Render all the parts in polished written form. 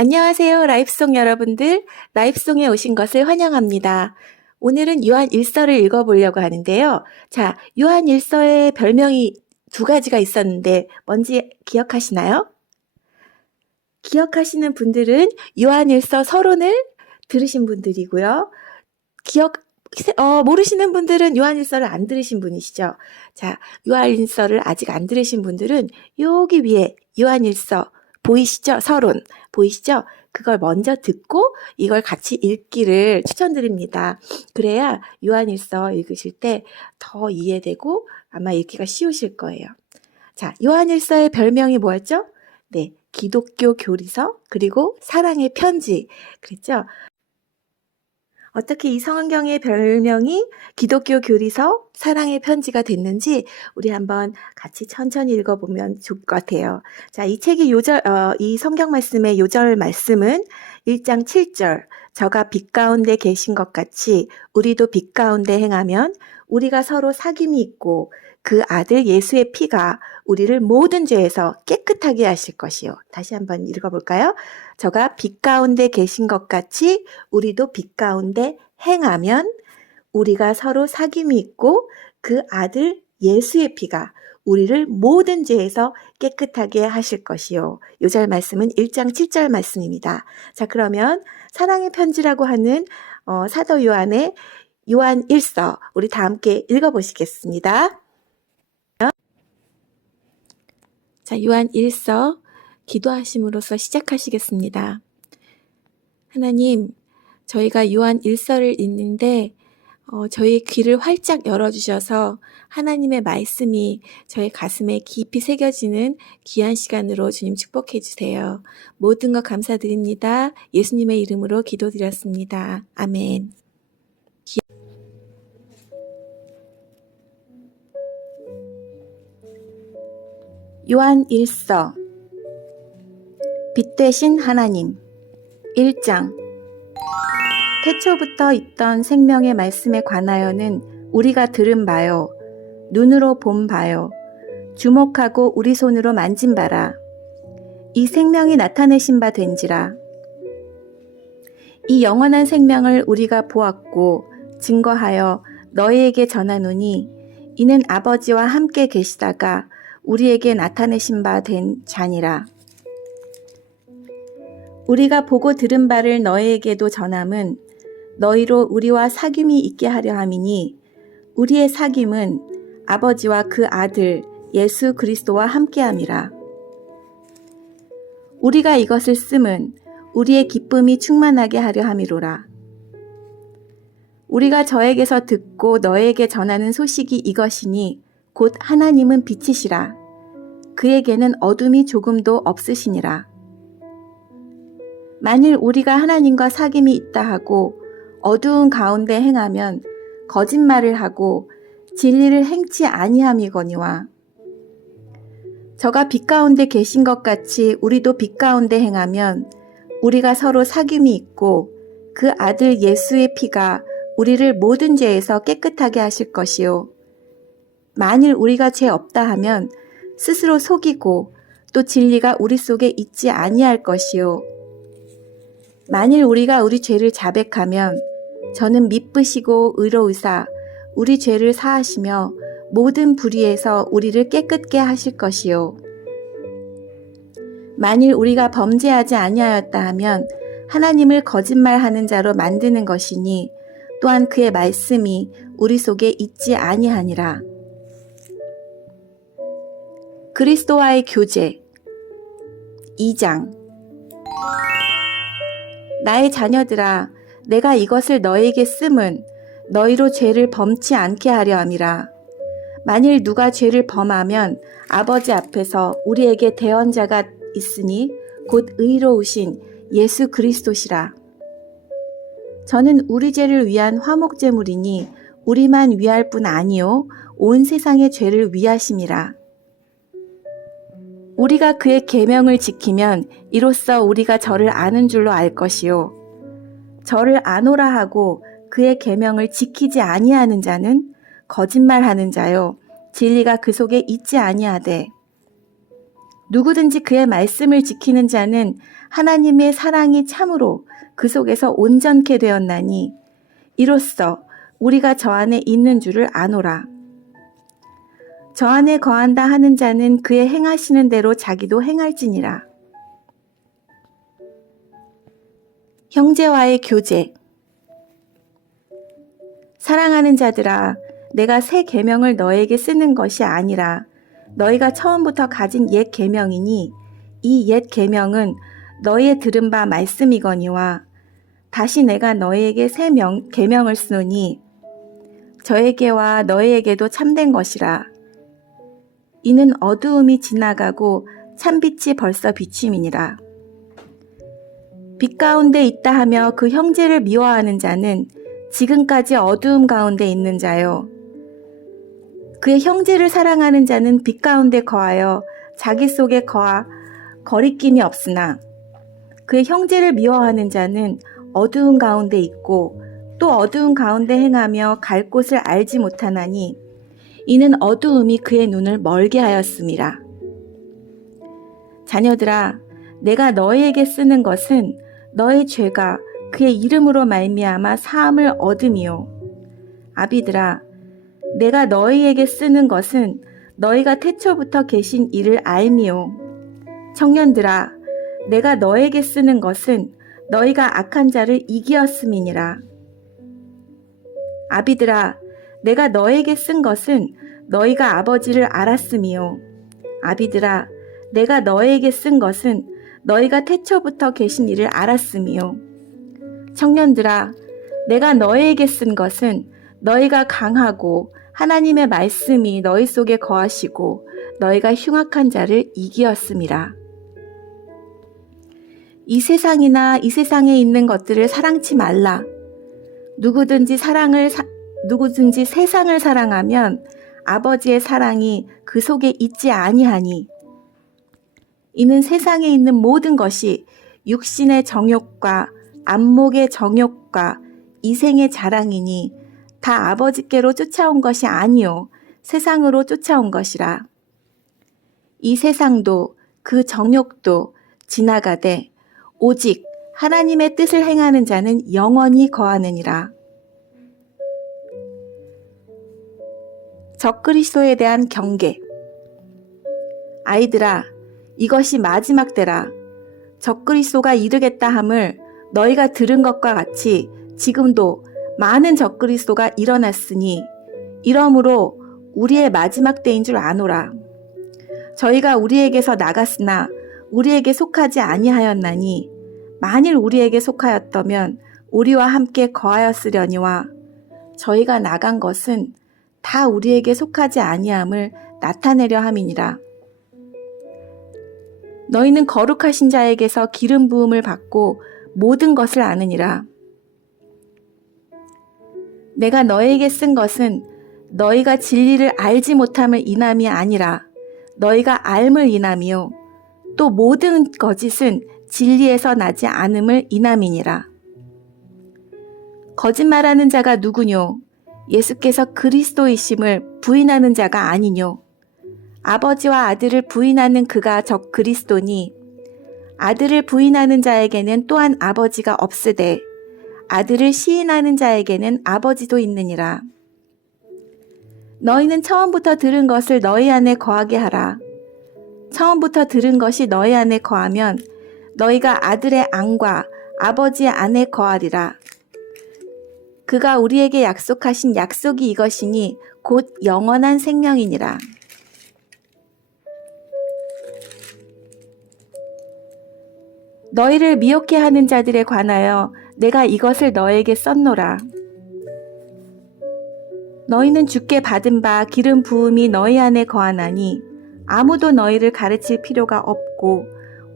안녕하세요, 라이프송 여러분들. 라이프송에 오신 것을 환영합니다. 오늘은 요한 1서를 읽어보려고 하는데요. 자, 요한 1서의 별명이 두 가지가 있었는데 뭔지 기억하시나요? 기억하시는 분들은 요한 1서 서론을 들으신 분들이고요. 모르시는 분들은 요한 1서를 안 들으신 분이시죠. 자, 요한 1서를 아직 안 들으신 분들은 여기 위에 요한 1서 보이시죠? 서론 보이시죠? 그걸 먼저 듣고 이걸 같이 읽기를 추천드립니다. 그래야 요한 1서 읽으실 때 더 이해되고 아마 읽기가 쉬우실 거예요. 자, 요한 1서의 별명이 뭐였죠? 네, 기독교 교리서 그리고 사랑의 편지 그랬죠? 어떻게 이 성경의 별명이 기독교 교리서 사랑의 편지가 됐는지 우리 한번 같이 천천히 읽어보면 좋을 것 같아요. 자, 이 책의 이 성경 말씀의 요절 말씀은 1장 7절. 저가 빛 가운데 계신 것 같이 우리도 빛 가운데 행하면 우리가 서로 사귐이 있고 그 아들 예수의 피가 우리를 모든 죄에서 깨끗하게 하실 것이요. 다시 한번 읽어볼까요? 저가 빛 가운데 계신 것 같이 우리도 빛 가운데 행하면 우리가 서로 사귐이 있고 그 아들 예수의 피가 우리를 모든 죄에서 깨끗하게 하실 것이요. 요절 말씀은 1장 7절 말씀입니다. 자, 그러면 사랑의 편지라고 하는 사도 요한의 요한 1서 우리 다 함께 읽어보시겠습니다. 자, 요한 1서 기도하심으로써 시작하시겠습니다. 하나님, 저희가 요한 1서를 읽는데 저희의 귀를 활짝 열어주셔서 하나님의 말씀이 저희 가슴에 깊이 새겨지는 귀한 시간으로 주님 축복해 주세요. 모든 것 감사드립니다. 예수님의 이름으로 기도드렸습니다. 아멘. 요한 1서 빛 되신 하나님 1장 태초부터 있던 생명의 말씀에 관하여는 우리가 들은 바요 눈으로 본 바요 주목하고 우리 손으로 만진 바라 이 생명이 나타내신 바 된지라 이 영원한 생명을 우리가 보았고 증거하여 너희에게 전하노니 이는 아버지와 함께 계시다가 우리에게 나타내신 바 된 자니라. 우리가 보고 들은 바를 너희에게도 전함은 너희로 우리와 사귐이 있게 하려 함이니 우리의 사귐은 아버지와 그 아들 예수 그리스도와 함께함이라. 우리가 이것을 씀은 우리의 기쁨이 충만하게 하려 함이로라. 우리가 저에게서 듣고 너에게 전하는 소식이 이것이니 곧 하나님은 빛이시라. 그에게는 어둠이 조금도 없으시니라. 만일 우리가 하나님과 사귐이 있다 하고 어두운 가운데 행하면 거짓말을 하고 진리를 행치 아니함이거니와 저가 빛 가운데 계신 것 같이 우리도 빛 가운데 행하면 우리가 서로 사귐이 있고 그 아들 예수의 피가 우리를 모든 죄에서 깨끗하게 하실 것이요. 만일 우리가 죄 없다 하면 스스로 속이고 또 진리가 우리 속에 있지 아니할 것이요. 만일 우리가 우리 죄를 자백하면 저는 미쁘시고 의로우사 우리 죄를 사하시며 모든 불의에서 우리를 깨끗게 하실 것이요. 만일 우리가 범죄하지 아니하였다 하면 하나님을 거짓말하는 자로 만드는 것이니 또한 그의 말씀이 우리 속에 있지 아니하니라. 그리스도와의 교제 2장 나의 자녀들아 내가 이것을 너희에게 씀은 너희로 죄를 범치 않게 하려 함이라. 만일 누가 죄를 범하면 아버지 앞에서 우리에게 대언자가 있으니 곧 의로우신 예수 그리스도시라. 저는 우리 죄를 위한 화목제물이니 우리만 위할 뿐 아니요 온 세상의 죄를 위하심이라. 우리가 그의 계명을 지키면 이로써 우리가 저를 아는 줄로 알 것이요. 저를 아노라 하고 그의 계명을 지키지 아니하는 자는 거짓말하는 자요. 진리가 그 속에 있지 아니하되 누구든지 그의 말씀을 지키는 자는 하나님의 사랑이 참으로 그 속에서 온전케 되었나니 이로써 우리가 저 안에 있는 줄을 아노라. 저 안에 거한다 하는 자는 그의 행하시는 대로 자기도 행할지니라. 형제와의 교제. 사랑하는 자들아, 내가 새 계명을 너에게 쓰는 것이 아니라 너희가 처음부터 가진 옛 계명이니 이 옛 계명은 너희의 들은 바 말씀이거니와 다시 내가 너희에게 새 계명을 쓰노니 저에게와 너희에게도 참된 것이라. 이는 어두움이 지나가고 참빛이 벌써 비침이니라. 빛 가운데 있다 하며 그 형제를 미워하는 자는 지금까지 어두움 가운데 있는 자요. 그의 형제를 사랑하는 자는 빛 가운데 거하여 자기 속에 거리낌이 없으나 그의 형제를 미워하는 자는 어두움 가운데 있고 또 어두움 가운데 행하며 갈 곳을 알지 못하나니 이는 어두움이 그의 눈을 멀게 하였음이라. 자녀들아, 내가 너희에게 쓰는 것은 너의 죄가 그의 이름으로 말미암아 사함을 얻음이요. 아비들아, 내가 너희에게 쓰는 것은 너희가 태초부터 계신 이를 알미요. 청년들아, 내가 너에게 쓰는 것은 너희가 악한 자를 이기었음이니라. 아비들아, 내가 너에게 쓴 것은 너희가 아버지를 알았음이요. 아비들아, 내가 너에게 쓴 것은 너희가 태초부터 계신 이를 알았음이요. 청년들아, 내가 너희에게 쓴 것은 너희가 강하고 하나님의 말씀이 너희 속에 거하시고 너희가 흉악한 자를 이기었음이라. 이 세상이나 이 세상에 있는 것들을 사랑치 말라. 누구든지 세상을 사랑하면 아버지의 사랑이 그 속에 있지 아니하니 이는 세상에 있는 모든 것이 육신의 정욕과 안목의 정욕과 이생의 자랑이니 다 아버지께로 쫓아온 것이 아니요 세상으로 쫓아온 것이라. 이 세상도 그 정욕도 지나가되 오직 하나님의 뜻을 행하는 자는 영원히 거하느니라. 적그리스도에 대한 경계. 아이들아, 이것이 마지막 때라. 적그리스도가 이르겠다 함을 너희가 들은 것과 같이 지금도 많은 적그리스도가 일어났으니 이러므로 우리의 마지막 때인 줄 아노라. 저희가 우리에게서 나갔으나 우리에게 속하지 아니하였나니 만일 우리에게 속하였다면 우리와 함께 거하였으려니와 저희가 나간 것은 다 우리에게 속하지 아니함을 나타내려 함이니라. 너희는 거룩하신 자에게서 기름 부음을 받고 모든 것을 아느니라. 내가 너희에게 쓴 것은 너희가 진리를 알지 못함을 인함이 아니라 너희가 알을 인함이요 또 모든 거짓은 진리에서 나지 않음을 인함이니라. 거짓말하는 자가 누구뇨? 예수께서 그리스도이심을 부인하는 자가 아니뇨. 아버지와 아들을 부인하는 그가 적 그리스도니 아들을 부인하는 자에게는 또한 아버지가 없으되 아들을 시인하는 자에게는 아버지도 있느니라. 너희는 처음부터 들은 것을 너희 안에 거하게 하라. 처음부터 들은 것이 너희 안에 거하면 너희가 아들의 안과 아버지의 안에 거하리라. 그가 우리에게 약속하신 약속이 이것이니 곧 영원한 생명이니라. 너희를 미혹해 하는 자들에 관하여 내가 이것을 너에게 썼노라. 너희는 주께 받은 바 기름 부음이 너희 안에 거하나니 아무도 너희를 가르칠 필요가 없고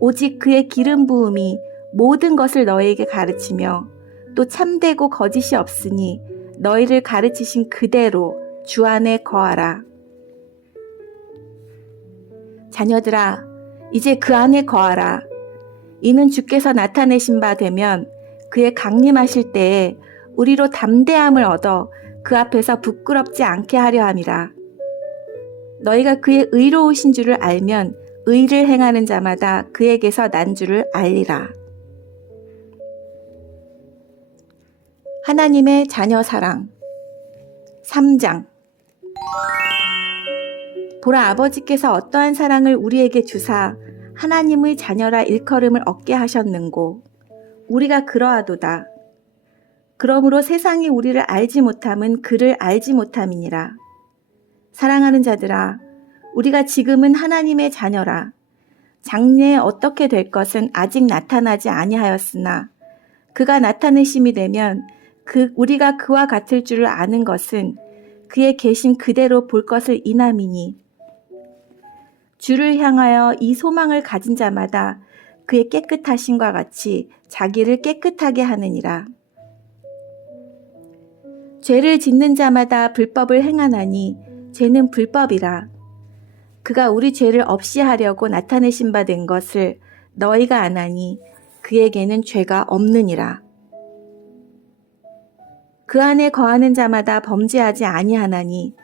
오직 그의 기름 부음이 모든 것을 너희에게 가르치며 또 참되고 거짓이 없으니 너희를 가르치신 그대로 주 안에 거하라. 자녀들아, 이제 그 안에 거하라. 이는 주께서 나타내신 바 되면 그의 강림하실 때에 우리로 담대함을 얻어 그 앞에서 부끄럽지 않게 하려 함이라. 너희가 그의 의로우신 줄을 알면 의를 행하는 자마다 그에게서 난 줄을 알리라. 하나님의 자녀 사랑 3장. 보라, 아버지께서 어떠한 사랑을 우리에게 주사 하나님의 자녀라 일컬음을 얻게 하셨는고 우리가 그러하도다. 그러므로 세상이 우리를 알지 못함은 그를 알지 못함이니라. 사랑하는 자들아, 우리가 지금은 하나님의 자녀라. 장래에 어떻게 될 것은 아직 나타나지 아니하였으나 그가 나타내심이 되면 우리가 그와 같을 줄을 아는 것은 그의 계신 그대로 볼 것을 인함이니 주를 향하여 이 소망을 가진 자마다 그의 깨끗하심과 같이 자기를 깨끗하게 하느니라. 죄를 짓는 자마다 불법을 행하나니 죄는 불법이라. 그가 우리 죄를 없이 하려고 나타내신 바 된 것을 너희가 아나니 그에게는 죄가 없느니라. 그 안에 거하는 자마다 범죄하지 아니하나니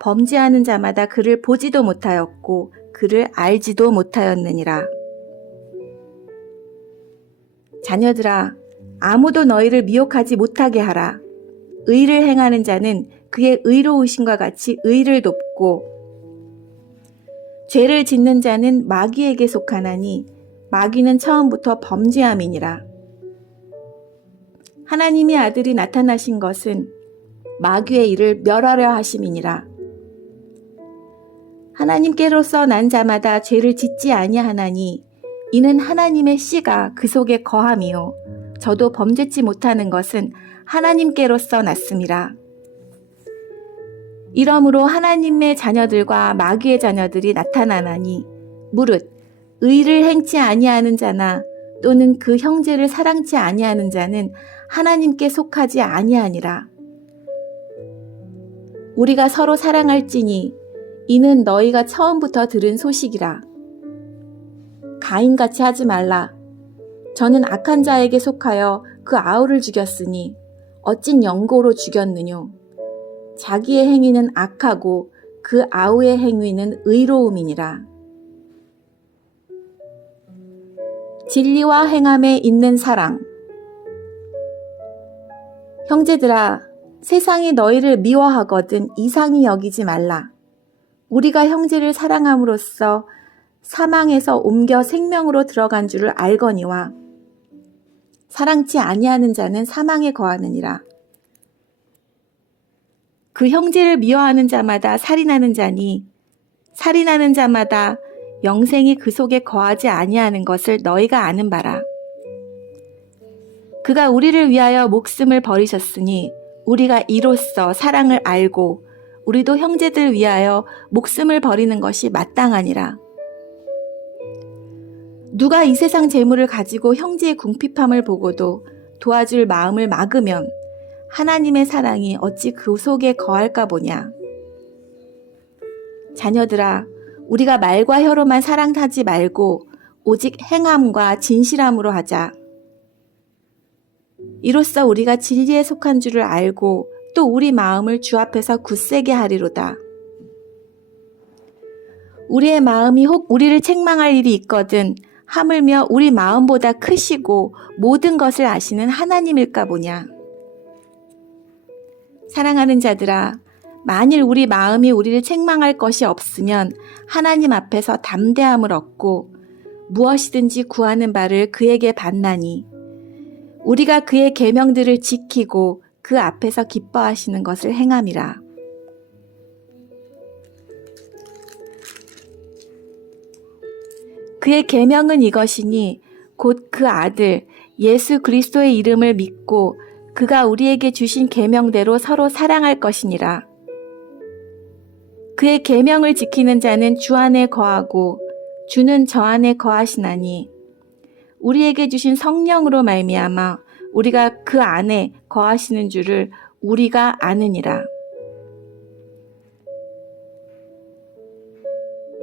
범죄하는 자마다 그를 보지도 못하였고 그를 알지도 못하였느니라. 자녀들아, 아무도 너희를 미혹하지 못하게 하라. 의를 행하는 자는 그의 의로우심과 같이 의를 돕고 죄를 짓는 자는 마귀에게 속하나니 마귀는 처음부터 범죄함이니라. 하나님의 아들이 나타나신 것은 마귀의 일을 멸하려 하심이니라. 하나님께로서 난 자마다 죄를 짓지 아니하나니 이는 하나님의 씨가 그 속에 거함이요 저도 범죄치 못하는 것은 하나님께로서 났음이라. 이러므로 하나님의 자녀들과 마귀의 자녀들이 나타나나니 무릇 의를 행치 아니하는 자나 또는 그 형제를 사랑치 아니하는 자는 하나님께 속하지 아니하니라. 우리가 서로 사랑할지니 이는 너희가 처음부터 들은 소식이라. 가인같이 하지 말라. 저는 악한 자에게 속하여 그 아우를 죽였으니 어찐 영고로 죽였느뇨. 자기의 행위는 악하고 그 아우의 행위는 의로움이니라. 진리와 행함에 있는 사랑. 형제들아, 세상이 너희를 미워하거든 이상히 여기지 말라. 우리가 형제를 사랑함으로써 사망에서 옮겨 생명으로 들어간 줄을 알거니와 사랑치 아니하는 자는 사망에 거하느니라. 그 형제를 미워하는 자마다 살인하는 자니 살인하는 자마다 영생이 그 속에 거하지 아니하는 것을 너희가 아는 바라. 그가 우리를 위하여 목숨을 버리셨으니 우리가 이로써 사랑을 알고 우리도 형제들 위하여 목숨을 버리는 것이 마땅하니라. 누가 이 세상 재물을 가지고 형제의 궁핍함을 보고도 도와줄 마음을 막으면 하나님의 사랑이 어찌 그 속에 거할까 보냐. 자녀들아, 우리가 말과 혀로만 사랑하지 말고 오직 행함과 진실함으로 하자. 이로써 우리가 진리에 속한 줄을 알고 또 우리 마음을 주 앞에서 굳세게 하리로다. 우리의 마음이 혹 우리를 책망할 일이 있거든 하물며 우리 마음보다 크시고 모든 것을 아시는 하나님일까 보냐. 사랑하는 자들아, 만일 우리 마음이 우리를 책망할 것이 없으면 하나님 앞에서 담대함을 얻고 무엇이든지 구하는 바를 그에게 받나니 우리가 그의 계명들을 지키고 그 앞에서 기뻐하시는 것을 행함이라. 그의 계명은 이것이니 곧 그 아들 예수 그리스도의 이름을 믿고 그가 우리에게 주신 계명대로 서로 사랑할 것이니라. 그의 계명을 지키는 자는 주 안에 거하고 주는 저 안에 거하시나니 우리에게 주신 성령으로 말미암아 우리가 그 안에 거하시는 줄을 우리가 아느니라.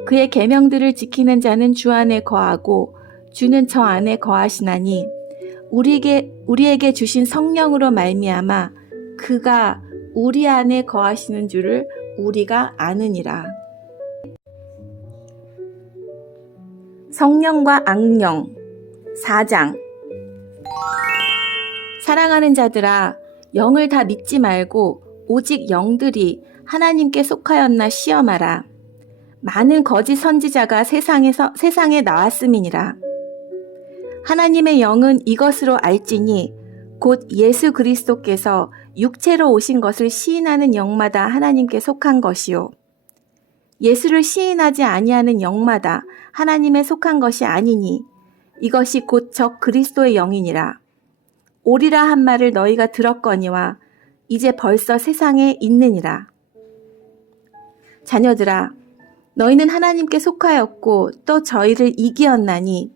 그의 계명들을 지키는 자는 주 안에 거하고 주는 저 안에 거하시나니 우리에게 주신 성령으로 말미암아 그가 우리 안에 거하시는 줄을 우리가 아느니라. 성령과 악령 4장. 사랑하는 자들아, 영을 다 믿지 말고 오직 영들이 하나님께 속하였나 시험하라. 많은 거짓 선지자가 세상에 나왔음이니라. 하나님의 영은 이것으로 알지니 곧 예수 그리스도께서 육체로 오신 것을 시인하는 영마다 하나님께 속한 것이요, 예수를 시인하지 아니하는 영마다 하나님에 속한 것이 아니니 이것이 곧 적 그리스도의 영이니라. 오리라 한 말을 너희가 들었거니와 이제 벌써 세상에 있느니라. 자녀들아, 너희는 하나님께 속하였고 또 저희를 이기었나니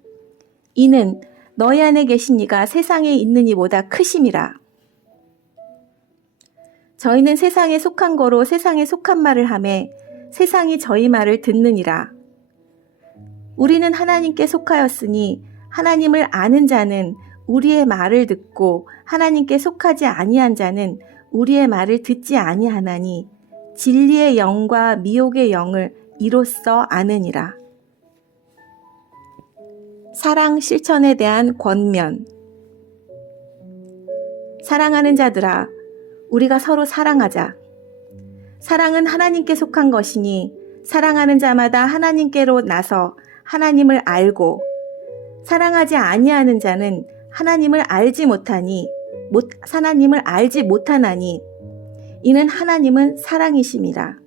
이는 너희 안에 계신 이가 세상에 있는 이보다 크심이라. 저희는 세상에 속한 거로 세상에 속한 말을 하매 세상이 저희 말을 듣느니라. 우리는 하나님께 속하였으니 하나님을 아는 자는 우리의 말을 듣고 하나님께 속하지 아니한 자는 우리의 말을 듣지 아니하나니 진리의 영과 미혹의 영을 이로써 아느니라. 사랑 실천에 대한 권면. 사랑하는 자들아, 우리가 서로 사랑하자. 사랑은 하나님께 속한 것이니 사랑하는 자마다 하나님께로 나서 하나님을 알고, 사랑하지 아니하는 자는 하나님을 알지 못하나니 이는 하나님은 사랑이심이라.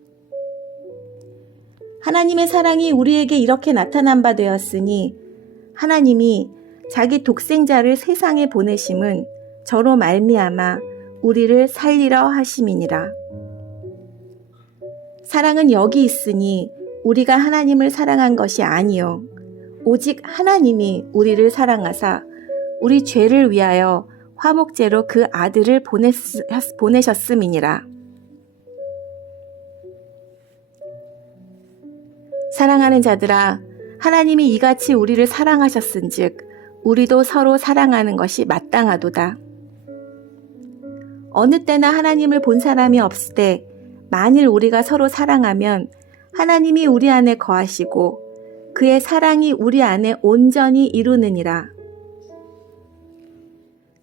하나님의 사랑이 우리에게 이렇게 나타난 바 되었으니 하나님이 자기 독생자를 세상에 보내심은 저로 말미암아 우리를 살리려 하심이니라. 사랑은 여기 있으니 우리가 하나님을 사랑한 것이 아니요 오직 하나님이 우리를 사랑하사 우리 죄를 위하여 화목제로 그 아들을 보내셨음이니라. 사랑하는 자들아, 하나님이 이같이 우리를 사랑하셨은즉 우리도 서로 사랑하는 것이 마땅하도다. 어느 때나 하나님을 본 사람이 없을 때 만일 우리가 서로 사랑하면 하나님이 우리 안에 거하시고 그의 사랑이 우리 안에 온전히 이루느니라.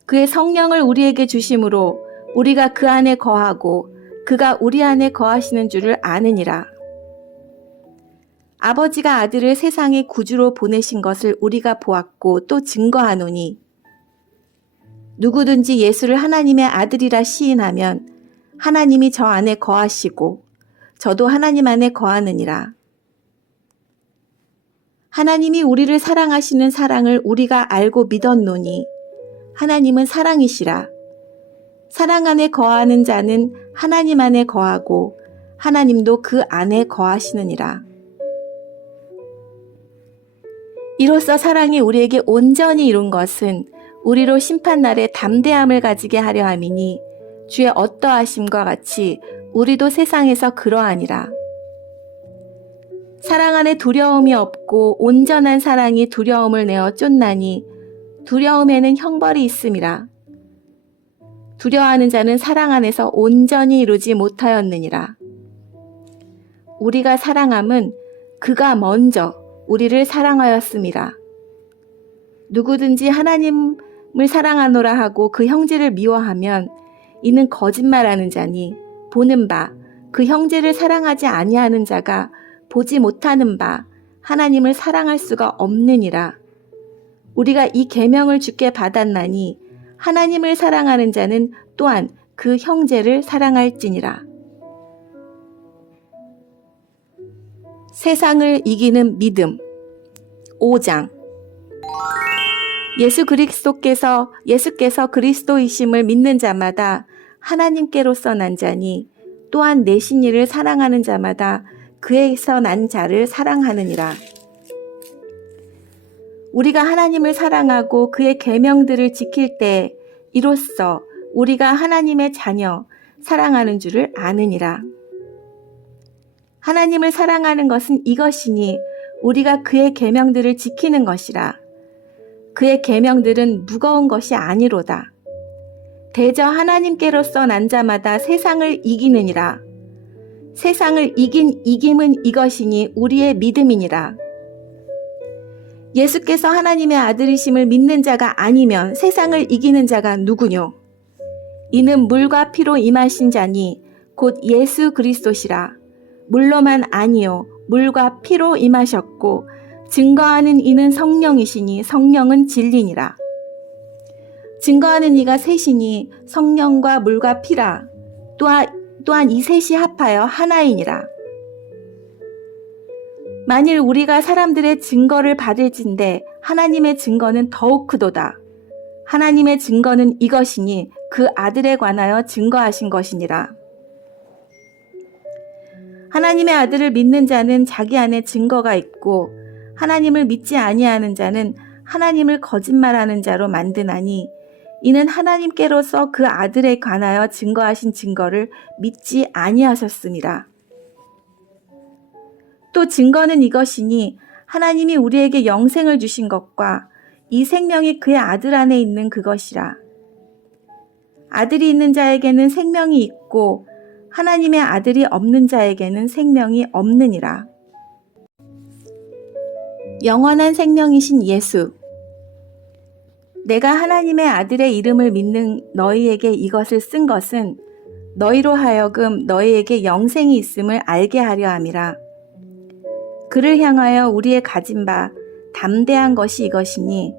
그의 성령을 우리에게 주심으로 우리가 그 안에 거하고 그가 우리 안에 거하시는 줄을 아느니라. 아버지가 아들을 세상의 구주로 보내신 것을 우리가 보았고 또 증거하노니 누구든지 예수를 하나님의 아들이라 시인하면 하나님이 저 안에 거하시고 저도 하나님 안에 거하느니라. 하나님이 우리를 사랑하시는 사랑을 우리가 알고 믿었노니 하나님은 사랑이시라. 사랑 안에 거하는 자는 하나님 안에 거하고 하나님도 그 안에 거하시느니라. 이로써 사랑이 우리에게 온전히 이룬 것은 우리로 심판날에 담대함을 가지게 하려 함이니 주의 어떠하심과 같이 우리도 세상에서 그러하니라. 사랑 안에 두려움이 없고 온전한 사랑이 두려움을 내어 쫓나니 두려움에는 형벌이 있음이라. 두려워하는 자는 사랑 안에서 온전히 이루지 못하였느니라. 우리가 사랑함은 그가 먼저 우리를 사랑하였음이라. 누구든지 하나님을 사랑하노라 하고 그 형제를 미워하면 이는 거짓말하는 자니 보는 바 그 형제를 사랑하지 아니하는 자가 보지 못하는 바 하나님을 사랑할 수가 없느니라. 우리가 이 계명을 주께 받았나니 하나님을 사랑하는 자는 또한 그 형제를 사랑할지니라. 세상을 이기는 믿음 5장. 예수께서 그리스도이심을 믿는 자마다 하나님께로서 난 자니 또한 내신 이를 사랑하는 자마다 그에서 난 자를 사랑하느니라. 우리가 하나님을 사랑하고 그의 계명들을 지킬 때 이로써 우리가 하나님의 자녀 사랑하는 줄을 아느니라. 하나님을 사랑하는 것은 이것이니 우리가 그의 계명들을 지키는 것이라. 그의 계명들은 무거운 것이 아니로다. 대저 하나님께로서 난 자마다 세상을 이기느니라. 세상을 이긴 이김은 이것이니 우리의 믿음이니라. 예수께서 하나님의 아들이심을 믿는 자가 아니면 세상을 이기는 자가 누구뇨? 이는 물과 피로 임하신 자니 곧 예수 그리스도시라. 물로만 아니요 물과 피로 임하셨고 증거하는 이는 성령이시니 성령은 진리니라. 증거하는 이가 셋이니 성령과 물과 피라. 또한 이 셋이 합하여 하나이니라. 만일 우리가 사람들의 증거를 받을진대 하나님의 증거는 더욱 크도다. 하나님의 증거는 이것이니 그 아들에 관하여 증거하신 것이니라. 하나님의 아들을 믿는 자는 자기 안에 증거가 있고 하나님을 믿지 아니하는 자는 하나님을 거짓말하는 자로 만드나니 이는 하나님께로서 그 아들에 관하여 증거하신 증거를 믿지 아니하셨습니다. 또 증거는 이것이니 하나님이 우리에게 영생을 주신 것과 이 생명이 그의 아들 안에 있는 그것이라. 아들이 있는 자에게는 생명이 있고 하나님의 아들이 없는 자에게는 생명이 없느니라. 영원한 생명이신 예수. 내가 하나님의 아들의 이름을 믿는 너희에게 이것을 쓴 것은 너희로 하여금 너희에게 영생이 있음을 알게 하려 함이라. 그를 향하여 우리의 가진 바 담대한 것이 이것이니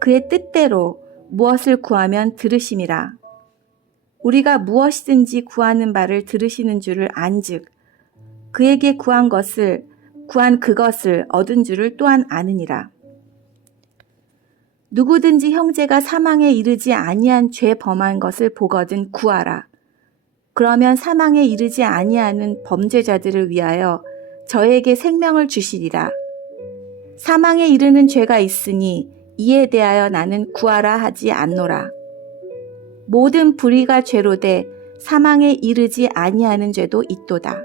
그의 뜻대로 무엇을 구하면 들으심이라. 우리가 무엇이든지 구하는 바를 들으시는 줄을 안즉 그에게 구한 그것을 얻은 줄을 또한 아느니라. 누구든지 형제가 사망에 이르지 아니한 죄 범한 것을 보거든 구하라. 그러면 사망에 이르지 아니하는 범죄자들을 위하여 저에게 생명을 주시리라. 사망에 이르는 죄가 있으니 이에 대하여 나는 구하라 하지 않노라. 모든 불의가 죄로 돼 사망에 이르지 아니하는 죄도 있도다.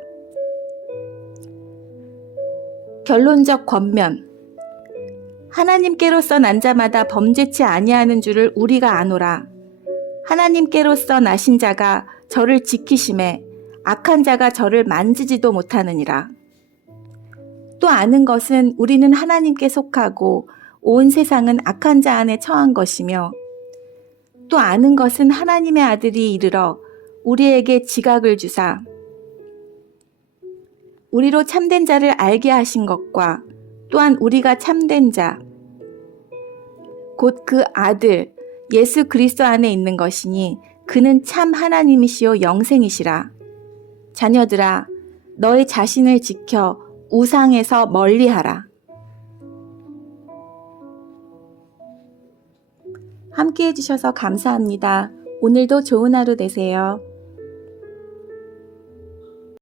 결론적 권면. 하나님께로서 난 자마다 범죄치 아니하는 줄을 우리가 아노라. 하나님께로서 나신 자가 저를 지키심에 악한 자가 저를 만지지도 못하느니라. 또 아는 것은 우리는 하나님께 속하고 온 세상은 악한 자 안에 처한 것이며 또 아는 것은 하나님의 아들이 이르러 우리에게 지각을 주사 우리로 참된 자를 알게 하신 것과 또한 우리가 참된 자 곧 그 아들 예수 그리스도 안에 있는 것이니 그는 참 하나님이시요 영생이시라. 자녀들아 너희 자신을 지켜 우상에서 멀리하라. 함께 해주셔서 감사합니다. 오늘도 좋은 하루 되세요.